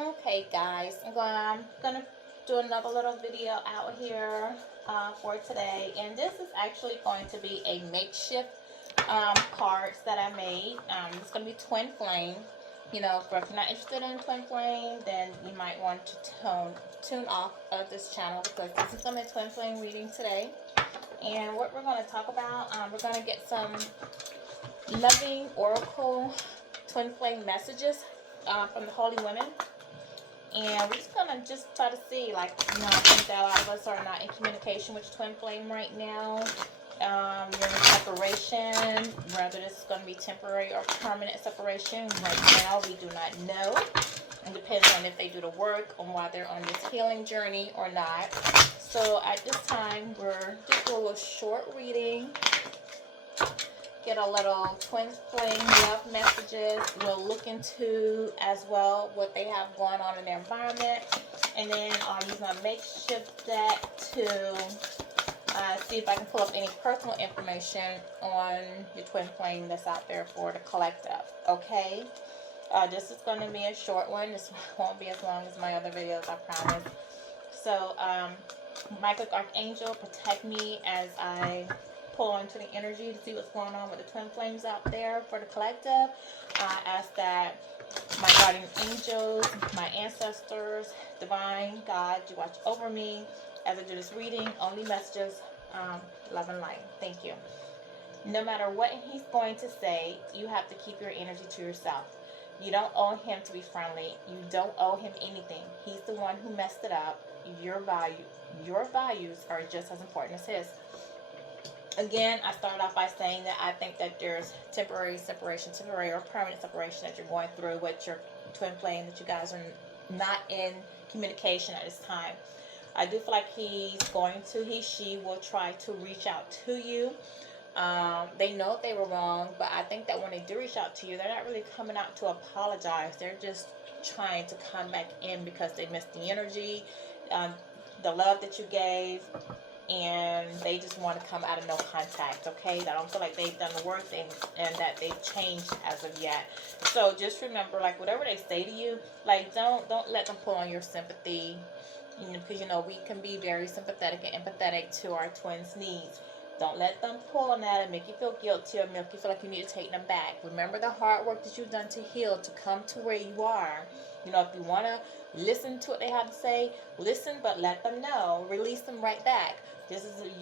Okay, guys, I'm gonna do another little video out here for today, and this is actually going to be a makeshift cards that I made. It's gonna be twin flame. For if you're not interested in twin flame, then you might want to tune off of this channel because this is gonna be a twin flame reading today. And what we're gonna talk about, we're gonna get some loving oracle twin flame messages from the holy women. And we're just gonna try to see, like, I think that a lot of us are not in communication with twin flame right now. You're in separation, whether this is going to be temporary or permanent separation. Right now, we do not know. It depends on if they do the work, on why they're on this healing journey or not. So at this time, we're just doing a little short reading. Get a little twin flame love messages. We'll look into as well what they have going on in their environment, and then I'll use my makeshift deck to see if I can pull up any personal information on your twin flame that's out there for the collective. Okay, this is going to be a short one. This won't be as long as my other videos, I promise. So Michael Archangel, protect me as I pull into the energy to see what's going on with the twin flames out there for the collective. I ask that my guardian angels, my ancestors, divine God, you watch over me as I do this reading. Only messages, love and light. Thank you. No matter what he's going to say, you have to keep your energy to yourself. You don't owe him to be friendly. You don't owe him anything. He's the one who messed it up. Your values are just as important as his. Again, I started off by saying that I think that there's temporary separation, temporary or permanent separation that you're going through with your twin flame, that you guys are not in communication at this time. I do feel like she will try to reach out to you. They know they were wrong, but I think that when they do reach out to you, they're not really coming out to apologize. They're just trying to come back in because they missed the energy, the love that you gave, and they just want to come out of no contact. Okay, I don't feel like they've done the work and that they've changed as of yet. So just remember, like, whatever they say to you, like, don't let them pull on your sympathy, because we can be very sympathetic and empathetic to our twins' needs. Don't let them pull on that and make you feel guilty or make you feel like you need to take them back. Remember the hard work that you've done to heal, to come to where you are. If you want to listen to what they have to say, listen, but let them know. Release them right back.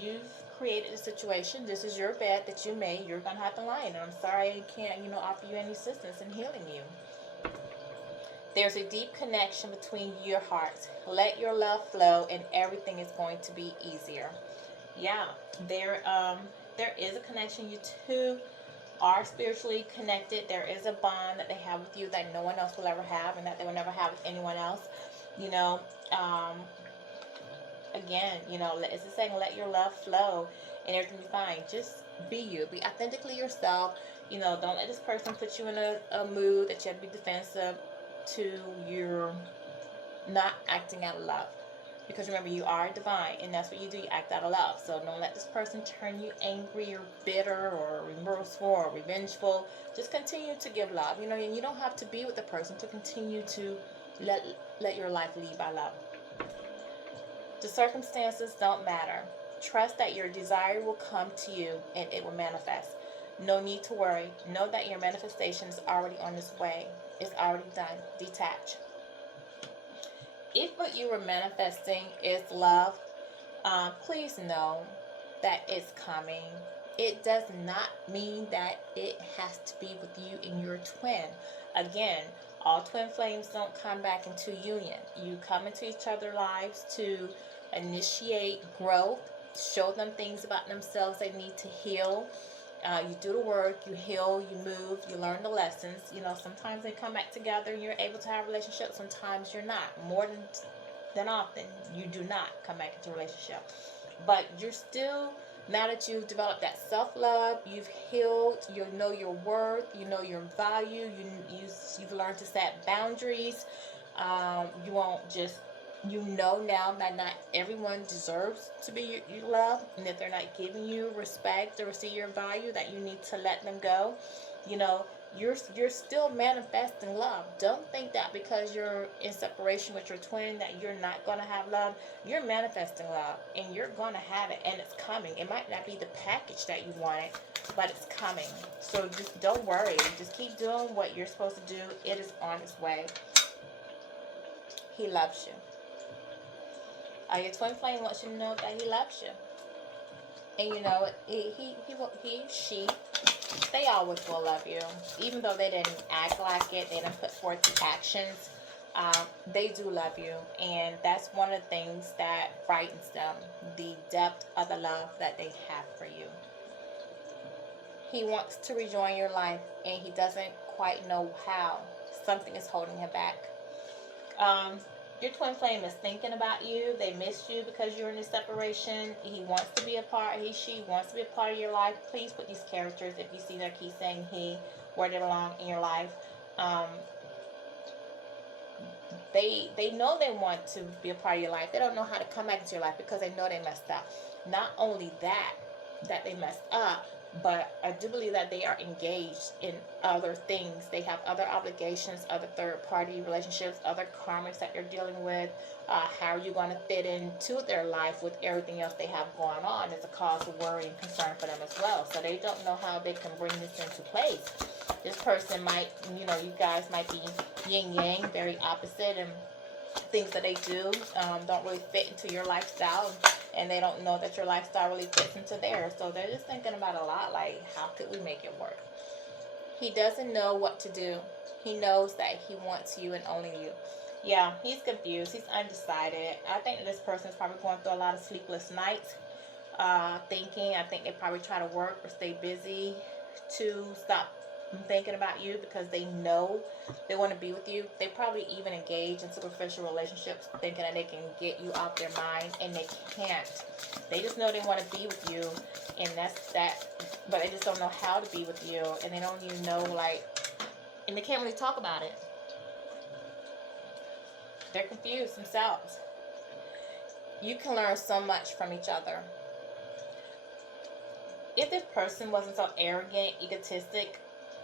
You've created a situation. This is your bed that you made. You're going to have to lie in it. I'm sorry I can't, offer you any assistance in healing you. There's a deep connection between your hearts. Let your love flow and everything is going to be easier. Yeah, there is a connection. You two are spiritually connected. There is a bond that they have with you that no one else will ever have, and that they will never have with anyone else. Again, it's the saying, let your love flow and everything be fine. Just be you. Be authentically yourself. Don't let this person put you in a mood that you have to be defensive to. You're not acting out of love. Because remember, you are divine, and that's what you do. You act out of love. So don't let this person turn you angry or bitter or remorseful or revengeful. Just continue to give love. And you don't have to be with the person to continue to let your life lead by love. The circumstances don't matter. Trust that your desire will come to you and it will manifest. No need to worry. Know that your manifestation is already on its way. It's already done. Detach. If what you were manifesting is love, please know that it's coming. It does not mean that it has to be with you and your twin. Again, all twin flames don't come back into union. You come into each other's lives to initiate growth, show them things about themselves they need to heal. You do the work, you heal, you move, you learn the lessons. Sometimes they come back together and you're able to have a relationship. Sometimes you're not. More than often, you do not come back into a relationship. But you're still, now that you've developed that self-love, you've healed, you know your worth, you know your value, you've learned to set boundaries. You won't just now that not everyone deserves to be your love, and if they're not giving you respect or see your value, that you need to let them go. you're still manifesting love. Don't think that because you're in separation with your twin that you're not going to have love. You're manifesting love, and you're going to have it, and it's coming. It might not be the package that you wanted, but it's coming. So just don't worry. Just keep doing what you're supposed to do. It is on its way. He loves you. Your twin flame wants you to know that he loves you. And you know, she, they always will love you. Even though they didn't act like it, they didn't put forth the actions, they do love you. And that's one of the things that frightens them, the depth of the love that they have for you. He wants to rejoin your life, and he doesn't quite know how. Something is holding him back. Your twin flame is thinking about you. They missed you because you're in a separation. He wants to be a part, she wants to be a part of your life. Please put these characters, if you see their key saying he, where they belong in your life. They know they want to be a part of your life. They don't know how to come back into your life because they know they messed up. Not only that they messed up, but I do believe that they are engaged in other things. They have other obligations, other third-party relationships, other karmics that they're dealing with. How are you going to fit into their life with everything else they have going on? It's a cause of worry and concern for them as well. So they don't know how they can bring this into place. This person might, you guys might be yin-yang, very opposite, and things that they do don't really fit into your lifestyle, and they don't know that your lifestyle really fits into theirs. So they're just thinking about a lot, like, how could we make it work? He doesn't know what to do. He knows that he wants you and only you. Yeah, he's confused. He's undecided. I think this person is probably going through a lot of sleepless nights, thinking. I think they probably try to work or stay busy to stop thinking about you because they know they want to be with you. They probably even engage in superficial relationships thinking that they can get you off their mind, and they can't. They just know they want to be with you, and that's that. But they just don't know how to be with you, and they don't even know, and they can't really talk about it. They're confused themselves. You can learn so much from each other. If this person wasn't so arrogant, egotistic,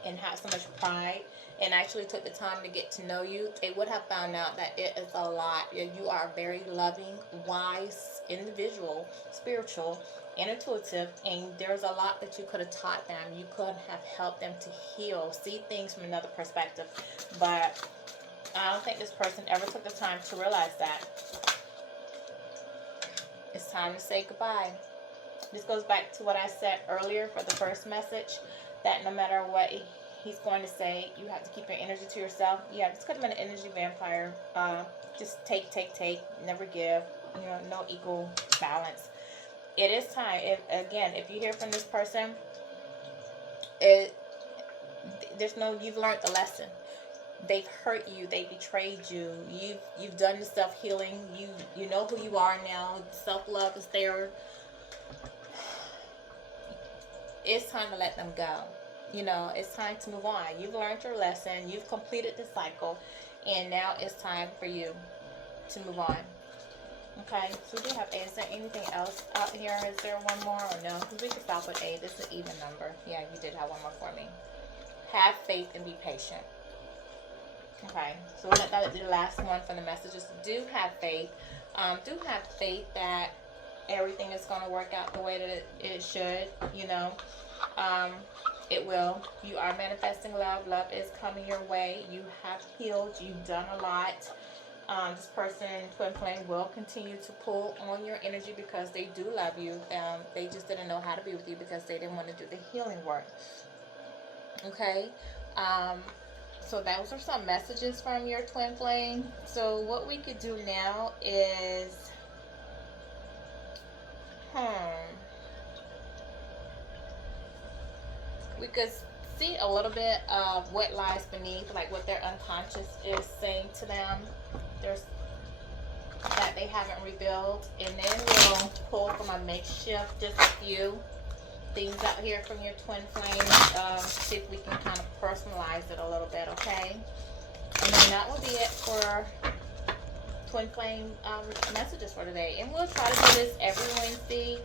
and had so much pride, and actually took the time to get to know you, they would have found out that it is a lot. You are a very loving, wise individual, spiritual, and intuitive, and there's a lot that you could have taught them. You could have helped them to heal, see things from another perspective. But I don't think this person ever took the time to realize that. It's time to say goodbye. This goes back to what I said earlier for the first message, that no matter what he's going to say, you have to keep your energy to yourself. Yeah, just cut him an energy vampire. Just take, never give. No equal balance. It is time. If you hear from this person, you've learned the lesson. They've hurt you. They betrayed you. You've done the self-healing. You know who you are now. Self-love is there. It's time to let them go. It's time to move on. You've learned your lesson. You've completed the cycle. And now it's time for you to move on. Okay, so we do have A. Is there anything else out here? Is there one more or no? Because we can stop with A. This is an even number. Yeah, you did have one more for me. Have faith and be patient. Okay, so that the last one from the messages. Do have faith. Do have faith that everything is going to work out the way that it should. It will. You are manifesting love. Love is coming your way. You have healed. You've done a lot. This person, twin flame, will continue to pull on your energy because they do love you. They just didn't know how to be with you because they didn't want to do the healing work. Okay. So those are some messages from your twin flame. So what we could do now is, we could see a little bit of what lies beneath, like what their unconscious is saying to them. There's that they haven't revealed, and then we'll pull from a makeshift, just a few things out here from your twin flame. See if we can kind of personalize it a little bit, okay? And then that will be it for twin flame messages for today. And we'll try to do this every Wednesday.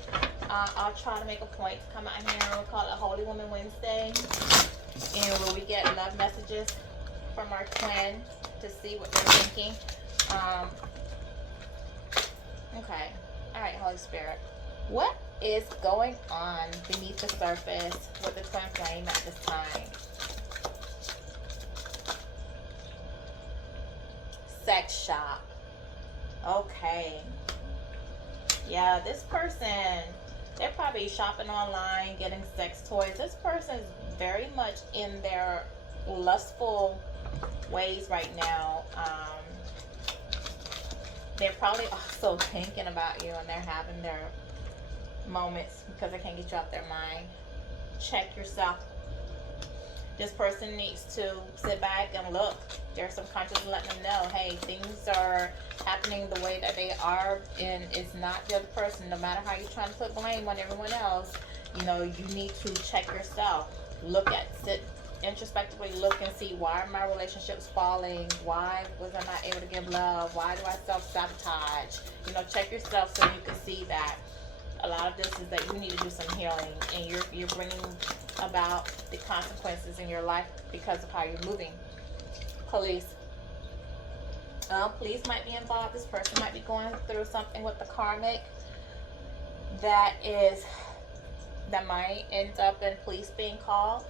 I'll try to make a point to come out here. We'll call it Holy Woman Wednesday. And will we get love messages from our twin to see what they're thinking? Um, okay. All right, Holy Spirit. What is going on beneath the surface with the twin flame at this time? Sex shop. Okay. Yeah, this person, they're probably shopping online, getting sex toys. This person is very much in their lustful ways right now. They're probably also thinking about you, and they're having their moments because they can't get you out their mind. Check yourself. This person needs to sit back and look. Their subconscious letting them know, hey, things are happening the way that they are, and it's not the other person. No matter how you're trying to put blame on everyone else, you know, you need to check yourself. Sit introspectively, look and see, why are my relationships falling? Why was I not able to give love? Why do I self-sabotage? You know, check yourself so you can see that a lot of this is that you need to do some healing, and you're bringing about the consequences in your life because of how you're moving. Police. Police might be involved. This person might be going through something with the karmic that might end up in police being called.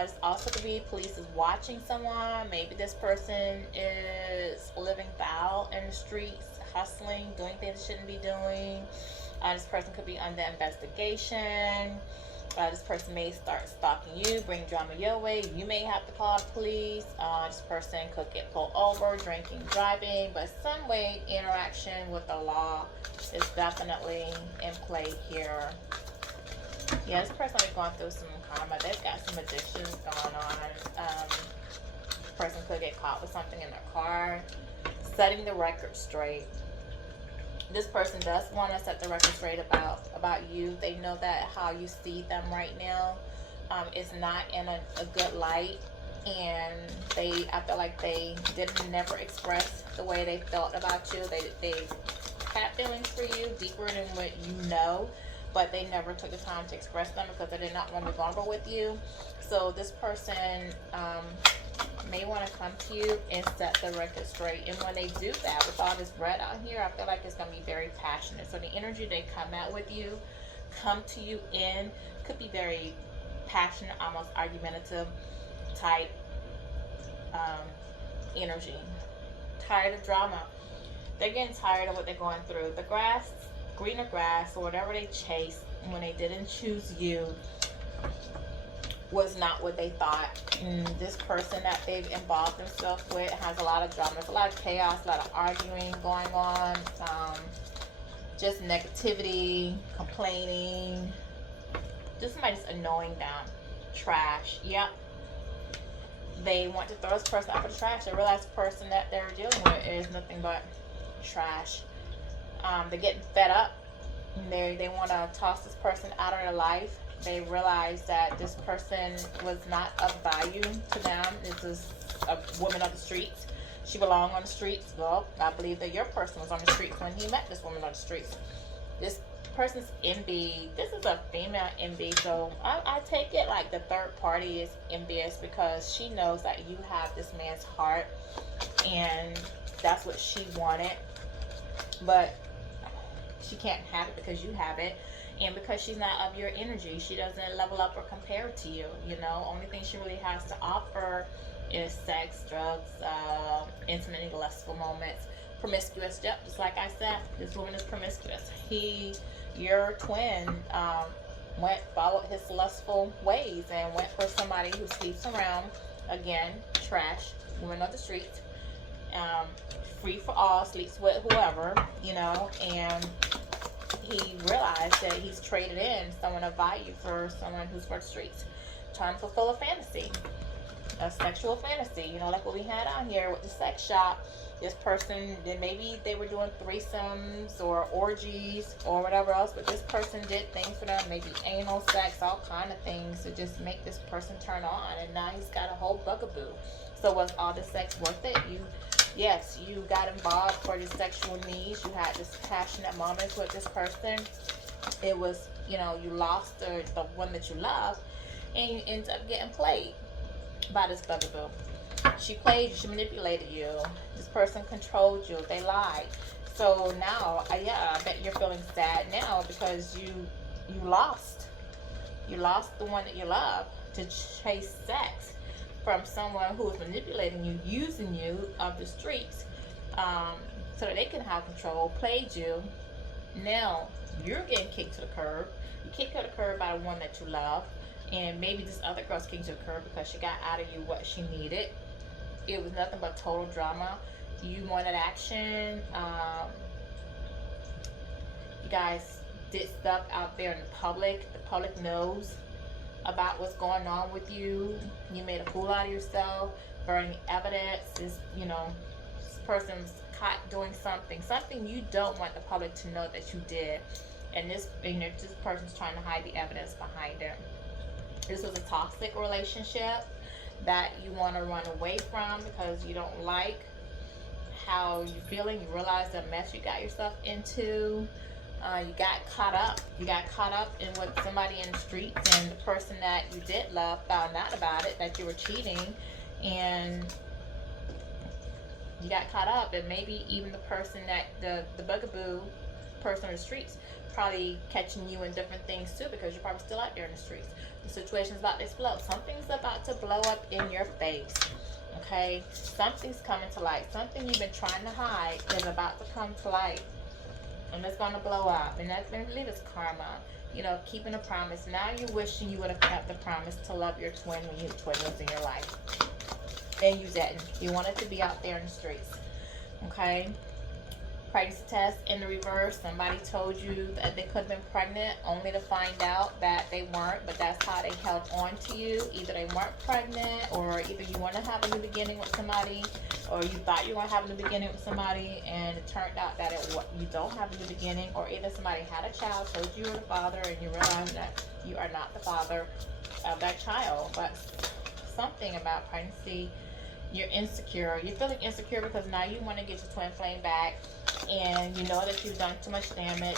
This also could be police is watching someone. Maybe this person is living foul in the streets, hustling, doing things they shouldn't be doing. This person could be under investigation. This person may start stalking you, bring drama your way. You may have to call the police. This person could get pulled over, drinking, driving. But some way interaction with the law is definitely in play here. Yeah, this person is going through some karma. They've got some addictions going on. Person could get caught with something in their car. Setting the record straight. This person does want to set the record straight about you. They know that how you see them right now is not in a good light, and I feel like they never express the way they felt about you. They had feelings for you deeper than what you know, but they never took the time to express them because they did not want to be vulnerable with you. So this person may want to come to you and set the record straight. And when they do that, with all this red out here, I feel like it's going to be very passionate. So the energy they come out with you, come to you in, could be very passionate, almost argumentative type energy. Tired of drama. They're getting tired of what they're going through. The grass, greener grass, or whatever they chased when they didn't choose you, was not what they thought. This person that they've involved themselves with has a lot of drama. There's a lot of chaos, a lot of arguing going on, just negativity, complaining, just somebody just annoying them. Trash. Yep. They want to throw this person out for the trash. They realize the person that they're dealing with is nothing but trash. They're getting fed up. They want to toss this person out of their life. They realize that this person was not of value to them. This is a woman of the streets. She belonged on the streets. Well, I believe that your person was on the streets when he met this woman on the streets. This person's envy. This is a female envy. So I take it like the third party is envious because she knows that you have this man's heart and that's what she wanted. But she can't have it because you have it. And because she's not of your energy, she doesn't level up or compare to you. You know, only thing she really has to offer is sex, drugs, intimate, lustful moments, promiscuous. Yep, just like I said, this woman is promiscuous. Your twin, followed his lustful ways and went for somebody who sleeps around. Again, trash, woman of the streets, free for all, sleeps with whoever, you know, and he realized that he's traded in someone of value for someone who's for the streets, trying to fulfill a fantasy, a sexual fantasy, you know, like what we had on here with the sex shop. This person, then maybe they were doing threesomes or orgies or whatever else, but this person did things for them, maybe anal sex, all kind of things to just make this person turn on, and now he's got a whole bugaboo. So was all the sex worth it? Yes, you got involved for your sexual needs. You had this passionate moments with this person. It was, you know, you lost the one that you love, and you end up getting played. by this bugaboo. She played you, she manipulated you. This person controlled you, they lied. So now, yeah, I bet you're feeling sad now because you lost. You lost the one that you love to chase sex from someone who is manipulating you, using you of the streets, so that they can have control, played you. Now you're getting kicked to the curb. You kicked to the curb by the one that you love, and maybe this other girl's kicked to the curb because she got out of you what she needed. It was nothing but total drama. You wanted action. You guys did stuff out there in the public. The public knows about what's going on with you. You made a fool out of yourself, burning evidence. This person's caught doing something you don't want the public to know that you did, and this person's trying to hide the evidence behind it. This was a toxic relationship that you want to run away from because you don't like how you're feeling. You realize the mess you got yourself into. You got caught up. You got caught up in what somebody in the streets, and the person that you did love found out about it, that you were cheating, and you got caught up. And maybe even the person that the bugaboo person on the streets probably catching you in different things too, because you're probably still out there in the streets. The situation's about to explode. Something's about to blow up in your face. Okay, something's coming to light. Something you've been trying to hide is about to come to light, and it's going to blow up. And that's, I believe, it's karma. Keeping a promise. Now you're wishing you would have kept the promise to love your twin when your twin was in your life, and you didn't. You wanted to be out there in the streets. Okay. Pregnancy test in the reverse. Somebody told you that they could have been pregnant, only to find out that they weren't, but that's how they held on to you. Either they weren't pregnant, or either you want to have a new beginning with somebody, or you thought you were going to have a new beginning with somebody, and it turned out that you don't have a new beginning, or either somebody had a child, told you were the father, and you realized that you are not the father of that child. But something about pregnancy, you're insecure. You're feeling insecure because now you want to get your twin flame back, and you know that you've done too much damage.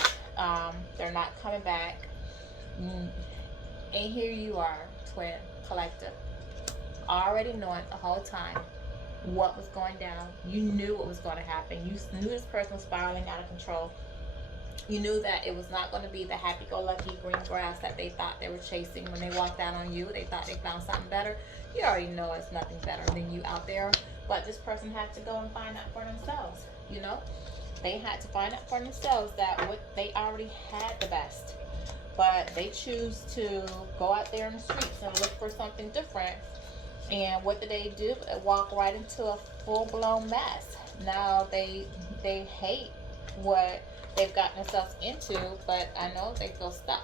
They're not coming back. And here you are, twin collective, already knowing the whole time what was going down. You knew what was going to happen. You knew this person was spiraling out of control. You knew that it was not going to be the happy-go-lucky green grass that they thought they were chasing when they walked out on you. They thought they found something better. You already know it's nothing better than you out there. But this person had to go and find out for themselves. They had to find out for themselves that what they already had the best. But they choose to go out there in the streets and look for something different. And what do? They walk right into a full-blown mess. Now they hate what they've gotten themselves into, but I know they feel stuck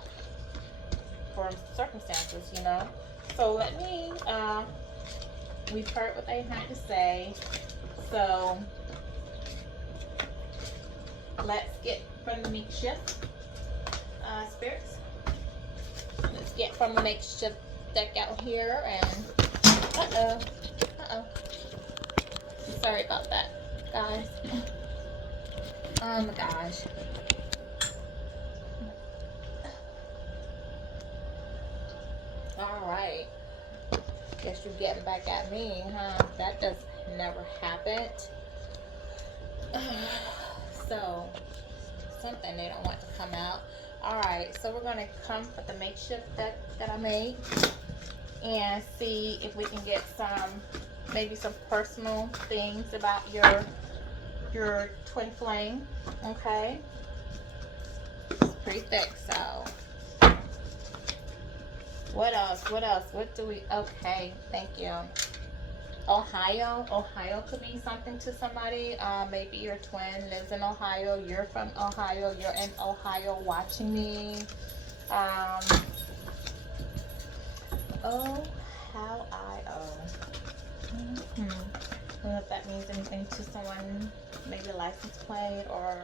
for circumstances, So let me, we've heard what they had to say. So let's get from the makeshift spirits. Let's get from the makeshift deck out here, and sorry about that, guys. Oh my gosh. Alright. Guess you're getting back at me, huh? That just never happened. So, something they don't want to come out. Alright, so we're going to come with the makeshift deck that I made and see if we can get maybe some personal things about your twin flame. Okay, it's pretty thick. So what else, what do we, okay, thank you. Ohio could mean something to somebody. Maybe your twin lives in Ohio, you're from Ohio, you're in Ohio watching me. Ohio. I don't know if that means anything to someone, maybe a license plate or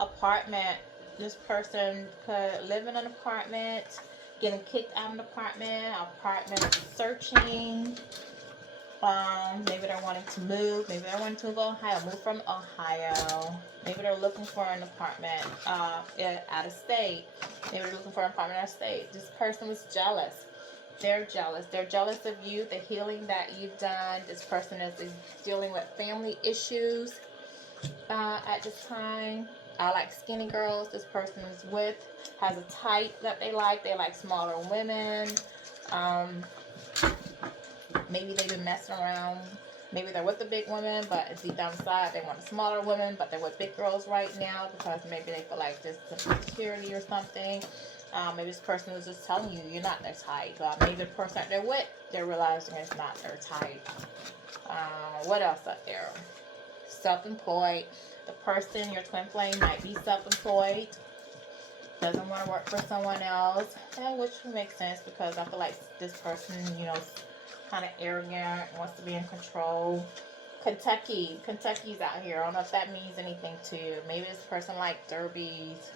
apartment. This person could live in an apartment, getting kicked out of an apartment searching. Maybe they're wanting to move. Maybe they're wanting to move to Ohio, move from Ohio. Maybe they're looking for an apartment out of state. Maybe they're looking for an apartment out of state. This person was jealous. They're jealous. They're jealous of you, the healing that you've done. This person is dealing with family issues at this time. I like skinny girls. This person is with has a type that they like. They like smaller women. Um, maybe they've been messing around. Maybe they're with the big women, but deep down inside they want a smaller woman, but they're with big girls right now because maybe they feel like there's some insecurity or something. Maybe this person was just telling you you're not their type. Maybe the person that they're with, they're realizing it's not their type. What else up there? Self-employed. The person, your twin flame, might be self-employed. Doesn't want to work for someone else. And which makes sense because I feel like this person, you know, kind of arrogant, wants to be in control. Kentucky's out here. I don't know if that means anything to you. Maybe this person like derbies.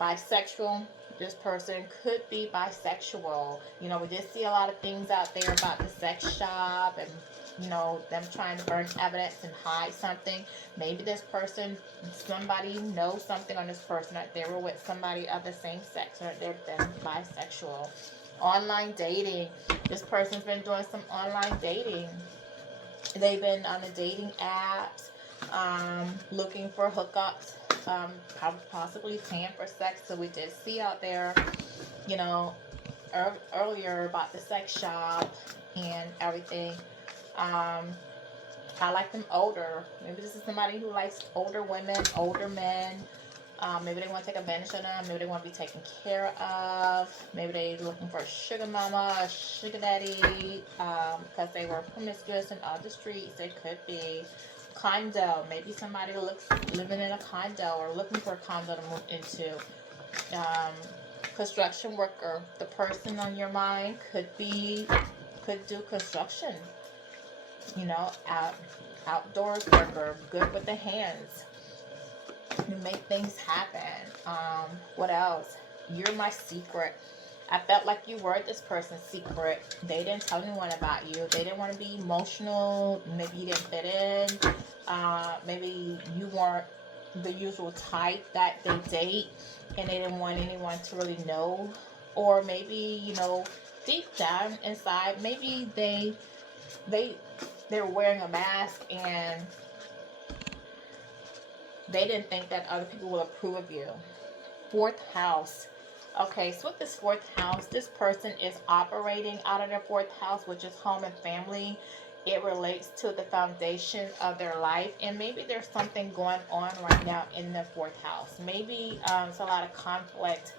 Bisexual. This person could be bisexual. You know, we did see a lot of things out there about the sex shop and, you know, them trying to burn evidence and hide something. Maybe this person, somebody knows something on this person, that they were with somebody of the same sex, or they've been bisexual. Online dating. This person's been doing some online dating. They've been on the dating apps, looking for hookups, possibly paying for sex. So we did see out there, you know, earlier about the sex shop and everything. I like them older. Maybe this is somebody who likes older women, older men. Maybe they want to take advantage of them. Maybe they want to be taken care of. Maybe they're looking for a sugar mama, a sugar daddy, because they were promiscuous in other streets. It could be condo. Maybe somebody living in a condo or looking for a condo to move into. Construction worker. The person on your mind could do construction. You know, outdoors worker, good with the hands. You make things happen. What else? You're my secret. I felt like you were this person's secret. They didn't tell anyone about you. They didn't want to be emotional. Maybe you didn't fit in. Maybe you weren't the usual type that they date, and they didn't want anyone to really know. Or maybe, you know, deep down inside, maybe they're wearing a mask and they didn't think that other people will approve of you. Fourth house. Okay, so with this fourth house, this person is operating out of their fourth house, which is home and family. It relates to the foundation of their life, and maybe there's something going on right now in the fourth house. Maybe it's a lot of conflict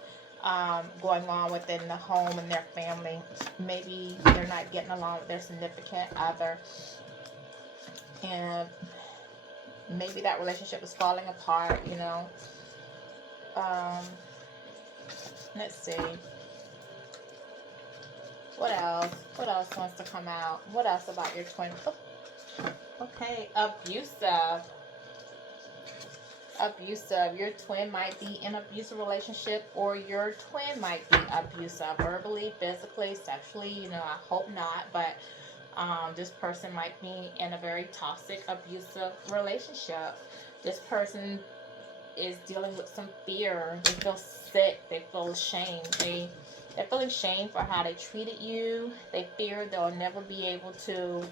going on within the home and their family. Maybe they're not getting along with their significant other, and maybe that relationship is falling apart, you know. Let's see. What else? What else wants to come out? What else about your twin? Oh, okay, abusive. Abusive. Your twin might be in an abusive relationship, or your twin might be abusive, verbally, physically, sexually. You know, I hope not, but this person might be in a very toxic, abusive relationship. This person is dealing with some fear. They feel sick. They feel ashamed. They're feeling shame for how they treated you. They fear they'll never be able to,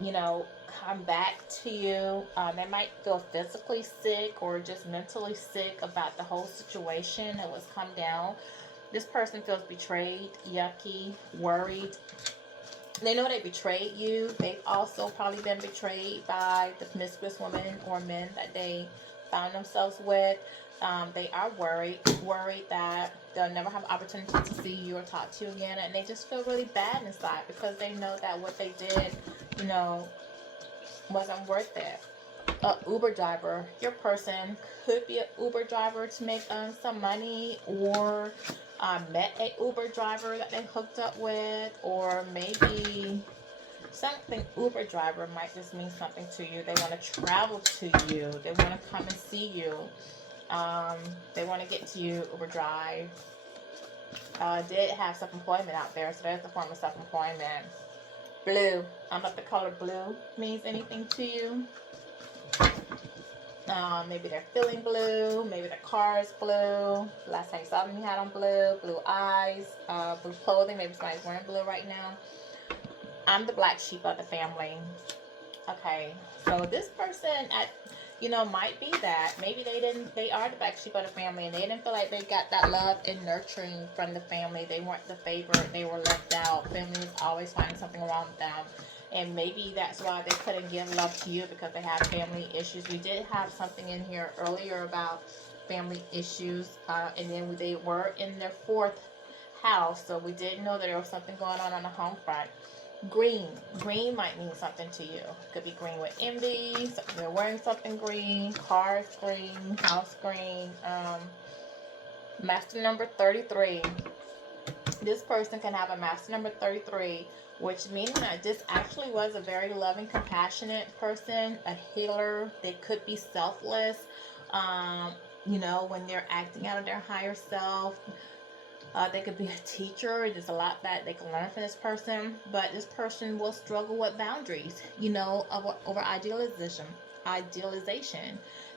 you know, come back to you. They might feel physically sick or just mentally sick about the whole situation that was come down. This person feels betrayed, yucky, worried. They know they betrayed you. They've also probably been betrayed by the promiscuous women or men that they found themselves with. They are worried that they'll never have an opportunity to see you or talk to you again, and they just feel really bad inside because they know that what they did, you know, wasn't worth it. Uber driver. Your person could be an Uber driver to make some money, or met a Uber driver that they hooked up with, or maybe something. Uber driver might just mean something to you. They want to travel to you. They want to come and see you. They want to get to you. Uber drive. Did have self-employment out there, so there's a form of self-employment. Blue. I'm not the color blue means anything to you. Maybe they're feeling blue. Maybe their car is blue. Last time you saw them, you had on blue. Blue eyes, blue clothing. Maybe somebody's wearing blue right now. I'm the black sheep of the family. Okay, so this person might be that. Maybe they are the black sheep of the family and they didn't feel like they got that love and nurturing from the family. They weren't the favorite. They were left out. Family was always finding something wrong with them. And maybe that's why they couldn't give love to you, because they had family issues. We did have something in here earlier about family issues. And then they were in their fourth house. So we did know that there was something going on the home front. Green might mean something to you. Could be green with envy. They're wearing something green. Cars green. House green. Master number 33. This person can have a master number 33, which means that this actually was a very loving, compassionate person, a healer. They could be selfless. When they're acting out of their higher self. They could be a teacher. There's a lot that they can learn from this person, but this person will struggle with boundaries, over idealization.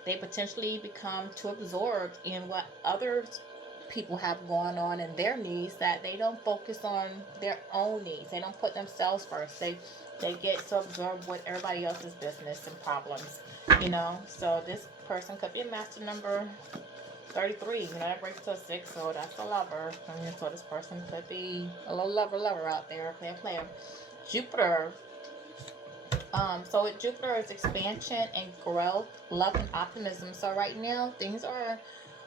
They potentially become too absorbed in what other people have going on in their needs that they don't focus on their own needs. They don't put themselves first. They get so absorbed with everybody else's business and problems, So this person could be a master number 33, that breaks to a 6, so that's a lover. So this person could be a little lover out there, player. Jupiter. So with Jupiter, it's expansion and growth, love and optimism. So right now, things are,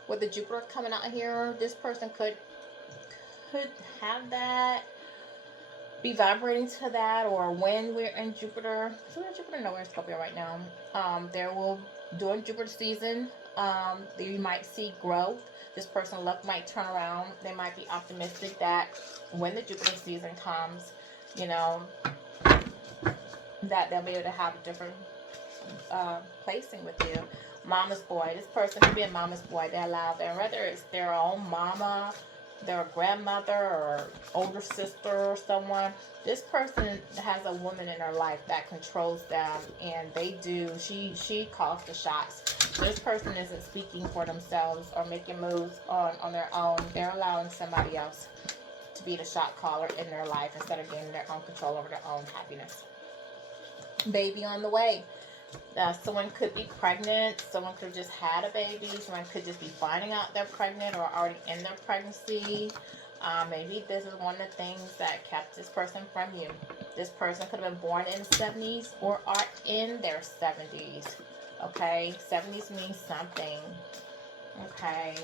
with the Jupiter coming out here, this person could have that, be vibrating to that, or when we're in Jupiter. So we're in Jupiter, no, we're in Scorpio right now. During Jupiter season, you might see growth. This person's luck might turn around. They might be optimistic that when the Jupiter season comes, that they'll be able to have a different placing with you. Mama's boy. This person could be a mama's boy. They're loud. And whether it's their own mama, their grandmother, or older sister or someone, this person has a woman in their life that controls them, and she calls the shots. This person isn't speaking for themselves or making moves on their own. They're allowing somebody else to be the shot caller in their life instead of gaining their own control over their own happiness. Baby on the way. Someone could be pregnant. Someone could have just had a baby. Someone could just be finding out they're pregnant or already in their pregnancy. Maybe this is one of the things that kept this person from you. This person could have been born in the 70s or are in their 70s. Okay, 70s means something. Okay,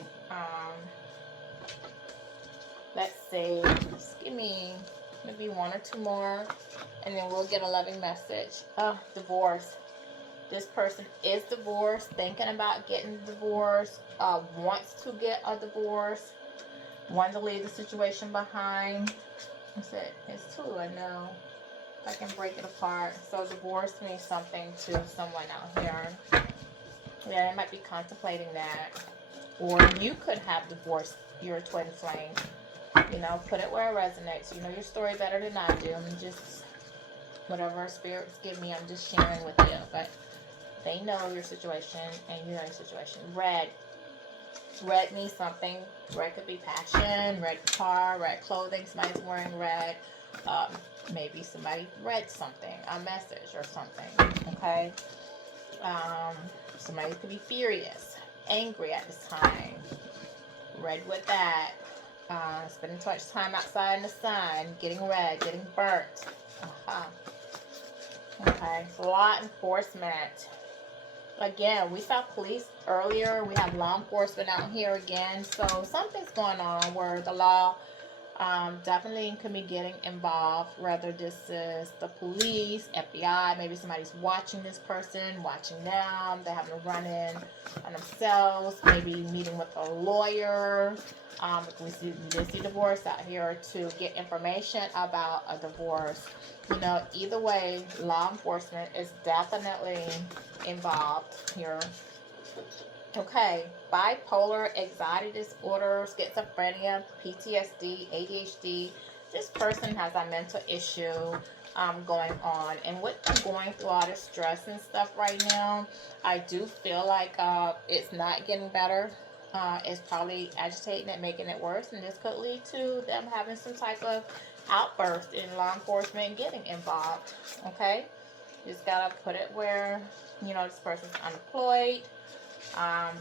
let's see. Just give me maybe one or two more, and then we'll get a loving message. Divorce. This person is divorced, thinking about getting divorced, wants to get a divorce, wants to leave the situation behind. It's two, I know. I can break it apart. So divorce means something to someone out here. Yeah, they might be contemplating that. Or you could have divorced your twin flame. Put it where it resonates. You know your story better than I do. I'm just, whatever spirits give me, I'm just sharing with you. But they know your situation, and you know your situation. Red means something. Red could be passion, red car, red clothing. Somebody's wearing red. Maybe somebody read something, a message or something. Okay. Somebody could be furious, angry at this time. Red with that. Spending too much time outside in the sun, getting red, getting burnt. Okay. Law enforcement. Again, we saw police earlier. We have law enforcement out here again. So something's going on where the law definitely can be getting involved. Whether this is the police, FBI, maybe somebody's watching this person, watching them. They're having a run-in on themselves. Maybe meeting with a lawyer. We did see divorce out here to get information about a divorce. Either way, law enforcement is definitely involved here. Okay, bipolar, anxiety disorder, schizophrenia, PTSD, ADHD. This person has a mental issue. going on. And with them going through all this stress and stuff right now, I do feel like it's not getting better. It's probably agitating it, making it worse, and this could lead to them having some type of outburst in law enforcement getting involved. Okay, just gotta put it where, you know, this person's unemployed, um,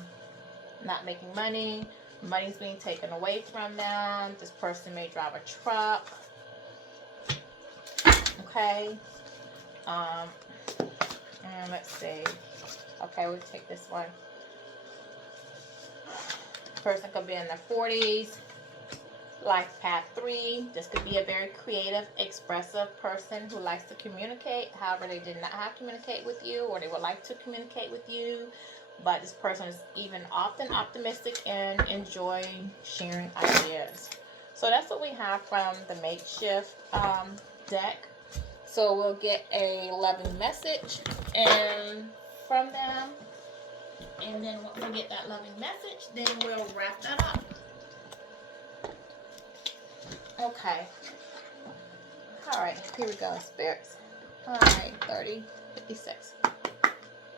not making money, money's being taken away from them. This person may drive a truck. Okay, and let's see. Okay, we'll take this one. Person could be in their 40s. Life path 3. This could be a very creative, expressive person who likes to communicate. However, they did not have to communicate with you, or they would like to communicate with you. But this person is even often optimistic and enjoy sharing ideas. So that's what we have from the makeshift deck. So we'll get a loving message and from them. And then once we get that loving message, then we'll wrap that up. Okay. Alright, here we go, spirits. Alright, 30, 56.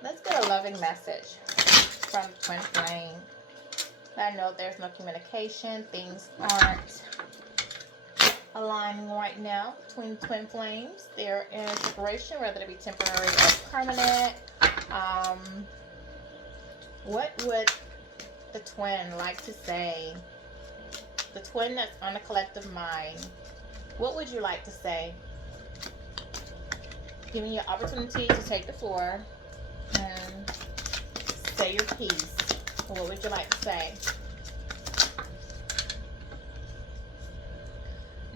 Let's get a loving message from Twin Flame. I know there's no communication. Things aren't aligning right now between Twin Flames. They're in a separation, whether it be temporary or permanent. What would the twin like to say? The twin that's on the collective mind. What would you like to say? Giving you opportunity to take the floor and say your piece. What would you like to say?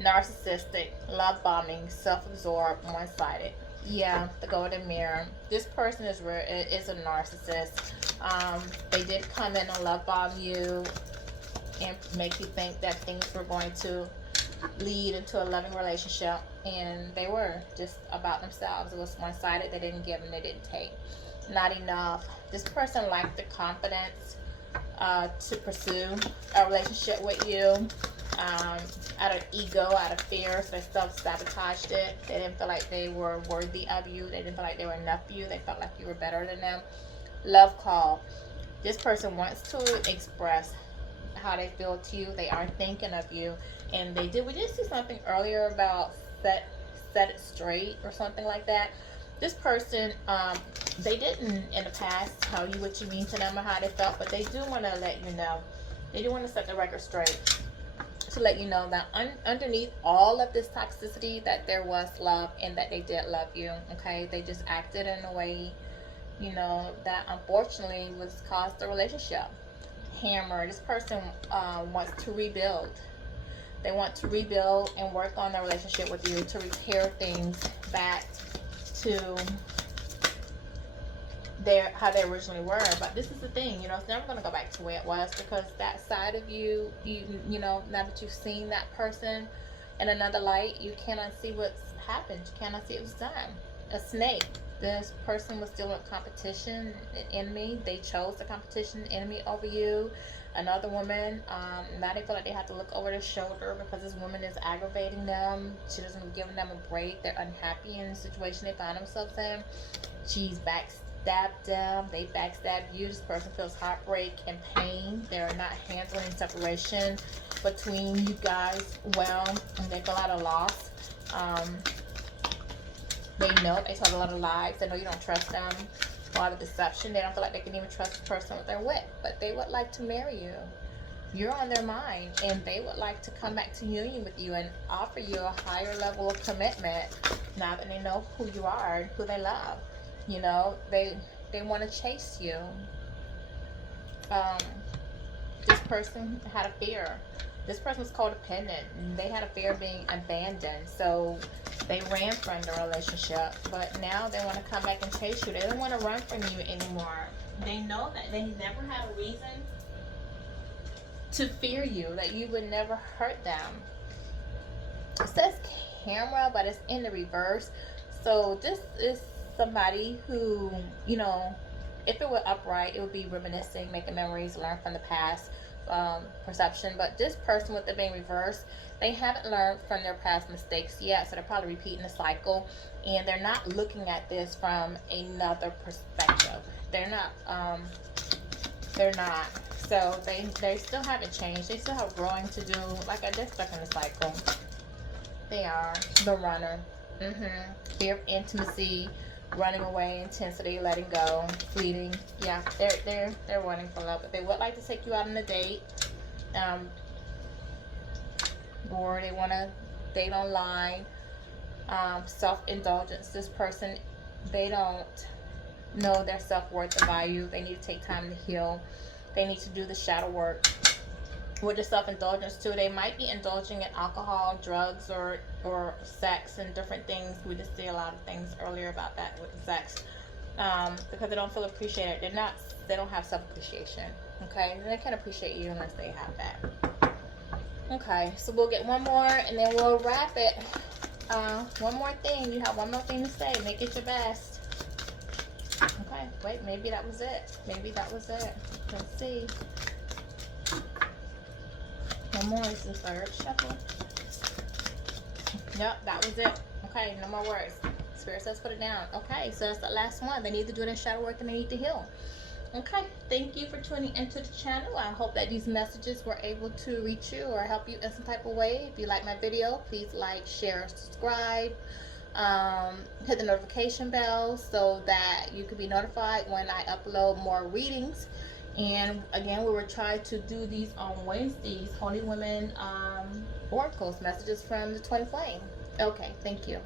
Narcissistic, love bombing, self-absorbed, one-sided. Yeah, the golden mirror. This person is a narcissist. They did come in and love bomb you and make you think that things were going to lead into a loving relationship, and they were just about themselves. It was one-sided. They didn't give and they didn't take. Not enough. This person lacked the confidence to pursue a relationship with you. Out of ego, out of fear, so they self-sabotaged it. They didn't feel like they were worthy of you. They didn't feel like they were enough for you. They felt like you were better than them. Love call. This person wants to express how they feel to you. They are thinking of you, and we did see something earlier about set it straight or something like that. This person, they didn't in the past tell you what you mean to them or how they felt, but they do want to let you know. They do want to set the record straight to let you know that underneath all of this toxicity, that there was love and that they did love you. Okay, they just acted in a way, you know, that unfortunately was caused the relationship. Hammer. This person wants to rebuild. They want to rebuild and work on their relationship with you to repair things back to how they originally were. But this is the thing, you know, it's never going to go back to where it was, because that side of you, you know, now that you've seen that person in another light, you cannot see what's happened. You cannot see it was done. A snake. This person was still in competition, an enemy. They chose the competition enemy over you. Another woman, now they feel like they have to look over their shoulder because this woman is aggravating them. She doesn't give them a break. They're unhappy in the situation they find themselves in. She's backstabbed them. They backstab you. This person feels heartbreak and pain. They're not handling separation between you guys well, and they feel at a loss. They know they told a lot of lies. They know you don't trust them. A lot of deception. They don't feel like they can even trust the person that they're with. But they would like to marry you. You're on their mind, and they would like to come back to union with you and offer you a higher level of commitment now that they know who you are and who they love. You know, they want to chase you. This person had a fear. This person was codependent, and they had a fear of being abandoned, so they ran from the relationship. But now they want to come back and chase you. They don't want to run from you anymore. They know that they never had a reason to fear you, that you would never hurt them. It says camera, but it's in the reverse. So this is somebody who, you know, if it were upright, it would be reminiscing, making memories, learn from the past. perception. But this person with it being reversed, they haven't learned from their past mistakes yet, so they're probably repeating the cycle, and they're not looking at this from another perspective. They're not. So they still haven't changed. They still have growing to do. Like I just stuck in the cycle. They are the runner. Fear of intimacy, running away, intensity, letting go, fleeting. Yeah, they're wanting for love, but they would like to take you out on a date. Or they want to date online. Self-indulgence. This person, they don't know their self-worth and value. They need to take time to heal. They need to do the shadow work. With the self-indulgence too, they might be indulging in alcohol, drugs, or sex and different things. We just see a lot of things earlier about that with sex, because they don't feel appreciated. They don't have self-appreciation. Okay, they can't appreciate you unless they have that. Okay, so we'll get one more and then we'll wrap it. One more thing. You have one more thing to say. Make it your best. Okay, wait, maybe that was it. Maybe that was it. Let's see. One more is the third shuffle. Yep, that was it. Okay, no more words. Spirit says put it down. Okay, so that's the last one. They need to do their shadow work and they need to heal. Okay, thank you for tuning into the channel. I hope that these messages were able to reach you or help you in some type of way. If you like my video, please like, share, subscribe. Hit the notification bell so that you can be notified when I upload more readings. And again, we will try to do these on Wednesdays. Holy Women oracles, messages from the Twin Flame. Okay, thank you.